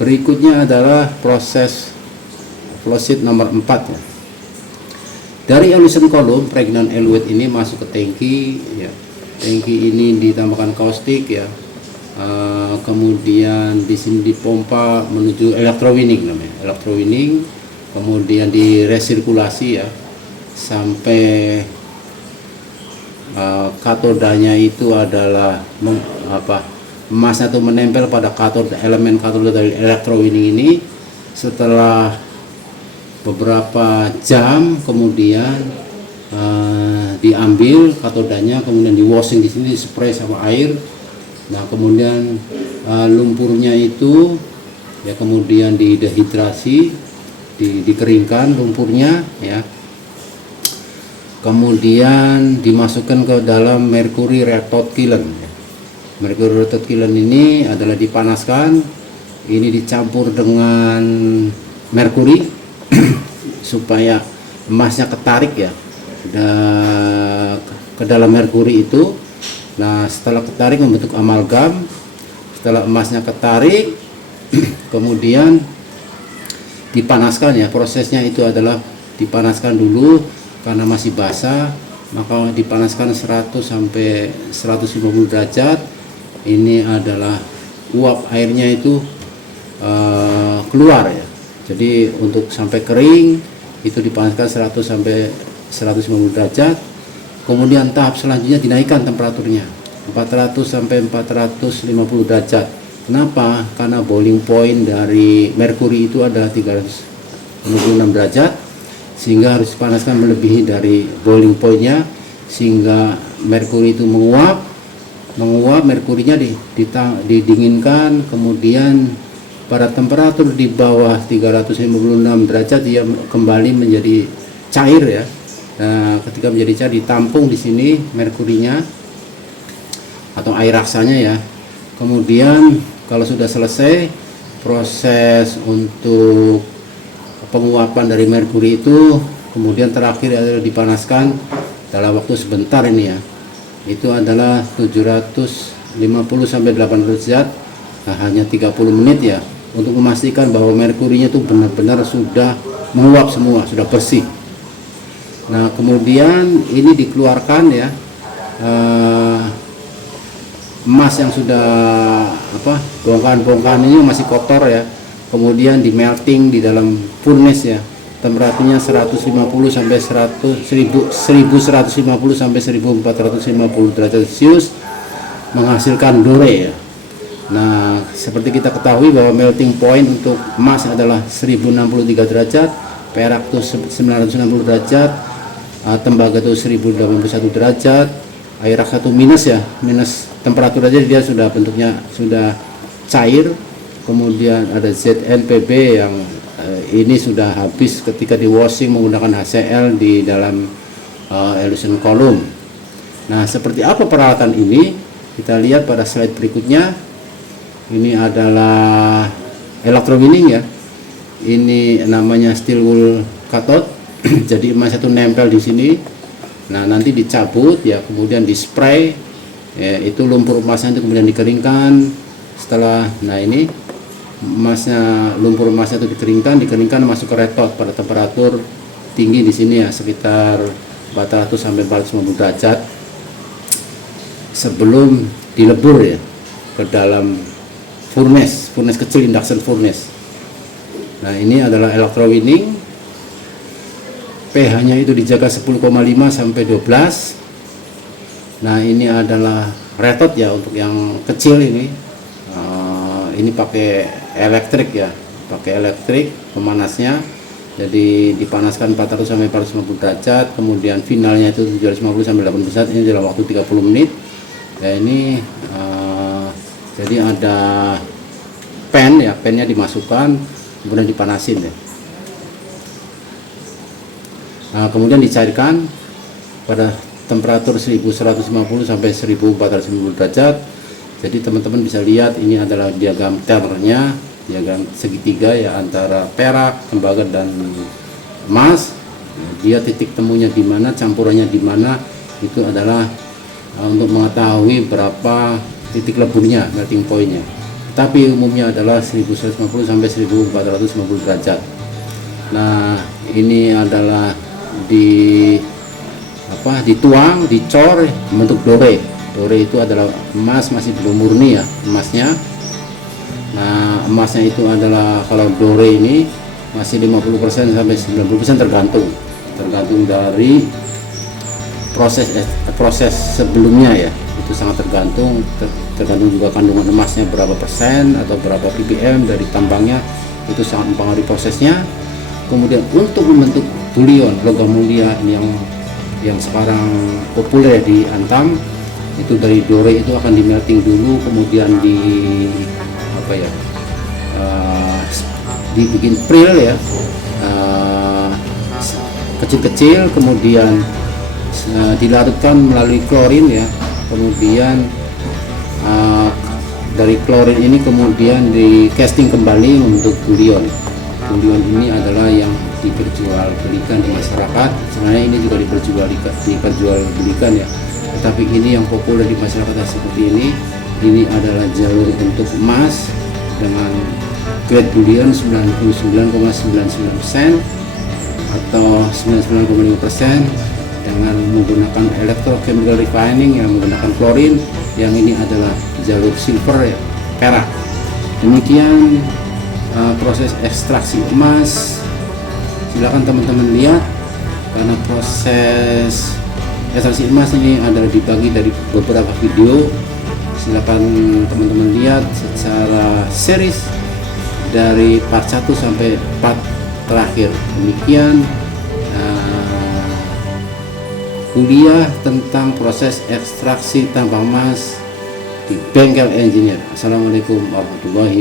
Berikutnya adalah proses flowsheet nomor 4 ya. Dari elution column pregnant eluate ini masuk ke tangki ya. Tangki ini ditambahkan kaustik ya. Kemudian di sini dipompa menuju electrowinning namanya. Electrowinning, kemudian diresirkulasi ya sampai katodanya itu adalah emasnya itu menempel pada elemen katoda dari electrowinning ini. Setelah beberapa jam kemudian diambil katodanya, kemudian di washing di sini, spray sama air. Nah kemudian lumpurnya itu ya kemudian didehidrasi, dikeringkan lumpurnya ya. Kemudian dimasukkan ke dalam mercury retort kiln. Mercury retort kiln ini adalah dipanaskan, ini dicampur dengan merkuri supaya emasnya ketarik ya ke dalam merkuri itu. Nah setelah ketarik membentuk amalgam. Setelah emasnya ketarik kemudian dipanaskan ya. Prosesnya itu adalah dipanaskan dulu karena masih basah, maka dipanaskan 100 sampai 150 derajat. Ini adalah uap airnya itu keluar ya. Jadi untuk sampai kering itu dipanaskan 100 sampai 150 derajat. Kemudian tahap selanjutnya dinaikkan temperaturnya 400 sampai 450 derajat. Kenapa? Karena boiling point dari merkuri itu ada 356 derajat, sehingga harus dipanaskan melebihi dari boiling pointnya, sehingga merkuri itu menguap, merkurinya didinginkan, kemudian pada temperatur di bawah 356 derajat dia kembali menjadi cair ya. Nah, ketika menjadi cair ditampung di sini merkurinya atau air raksanya ya. Kemudian kalau sudah selesai proses untuk penguapan dari merkuri itu, kemudian terakhir adalah dipanaskan dalam waktu sebentar ini ya. Itu adalah 750 sampai 800 derajat. Nah, hanya 30 menit ya, untuk memastikan bahwa merkurinya itu benar-benar sudah menguap semua, sudah bersih. Nah kemudian ini dikeluarkan ya, emas yang sudah bongkahan-bongkahan ini masih kotor ya, kemudian di melting di dalam furnace ya, temperaturnya 150 sampai 1150 sampai 1450 derajat Celcius, menghasilkan dore ya. Nah seperti kita ketahui bahwa melting point untuk emas adalah 1063 derajat, perak itu 960 derajat, tembaga itu 1081 derajat, air raksa itu minus ya, minus temperatur aja dia sudah bentuknya sudah cair. Kemudian ada ZnPb yang ini sudah habis ketika di washing menggunakan HCl di dalam elution column. Nah seperti apa peralatan ini kita lihat pada slide berikutnya. Ini adalah electrowinning ya, ini namanya steel wool cathode. Jadi emas itu nempel di sini. Nah nanti dicabut ya, kemudian di spray ya, itu lumpur emasnya itu kemudian dikeringkan. Setelah ini emasnya, lumpur emasnya itu dikeringkan masuk ke retort pada temperatur tinggi di sini ya, sekitar 400 sampai 450 derajat sebelum dilebur ya ke dalam furnace kecil, induction furnace. Nah ini adalah electrowinning, pH nya itu dijaga 10,5 sampai 12. Nah ini adalah retort ya, untuk yang kecil ini pakai elektrik ya, pakai elektrik pemanasnya. Jadi dipanaskan 400 sampai 450 derajat, kemudian finalnya itu 750 sampai 800 derajat, ini dalam waktu 30 menit. Ya ini jadi ada pen ya, pennya dimasukkan kemudian dipanasin ya. Nah, kemudian dicairkan pada temperatur 1150 sampai 1450 derajat. Jadi teman-teman bisa lihat ini adalah diagram Turner-nya, diagram segitiga ya antara perak, tembaga dan emas. Dia titik temunya di mana, campurannya di mana, itu adalah untuk mengetahui berapa titik leburnya, melting point-nya. tapi umumnya adalah 1150 sampai 1450 derajat. Nah, ini adalah dituang, dicor membentuk dore. Dore itu adalah emas, masih belum murni ya emasnya. Nah, emasnya itu adalah, kalau dore ini masih 50% sampai 90% tergantung dari proses sebelumnya ya. Itu sangat tergantung juga kandungan emasnya berapa persen atau berapa ppm dari tambangnya, itu sangat mempengaruhi prosesnya. Kemudian untuk membentuk bullion, logam mulia ini yang sekarang populer di Antam, itu dari dore itu akan di melting dulu, kemudian dibikin pril ya, kecil-kecil, kemudian dilarutkan melalui klorin ya, kemudian dari klorin ini kemudian di casting kembali membentuk bullion. Bullion ini adalah yang diperjualbelikan di masyarakat. Sebenarnya ini juga diperjualbelikan ya, tetapi ini yang populer di masyarakat seperti ini. Ini adalah jalur untuk emas dengan grade bullion 99,99% atau 99,5% dengan menggunakan electrochemical refining yang menggunakan klorin. Yang ini adalah jalur silver ya, perak. Demikian proses ekstraksi emas. Silakan teman-teman lihat, karena proses ekstraksi emas ini adalah dibagi dari beberapa video. Silakan teman-teman lihat secara series dari part 1 sampai part terakhir. Demikian kuliah tentang proses ekstraksi tambang emas di Bengkel Engineer. Assalamualaikum warahmatullahi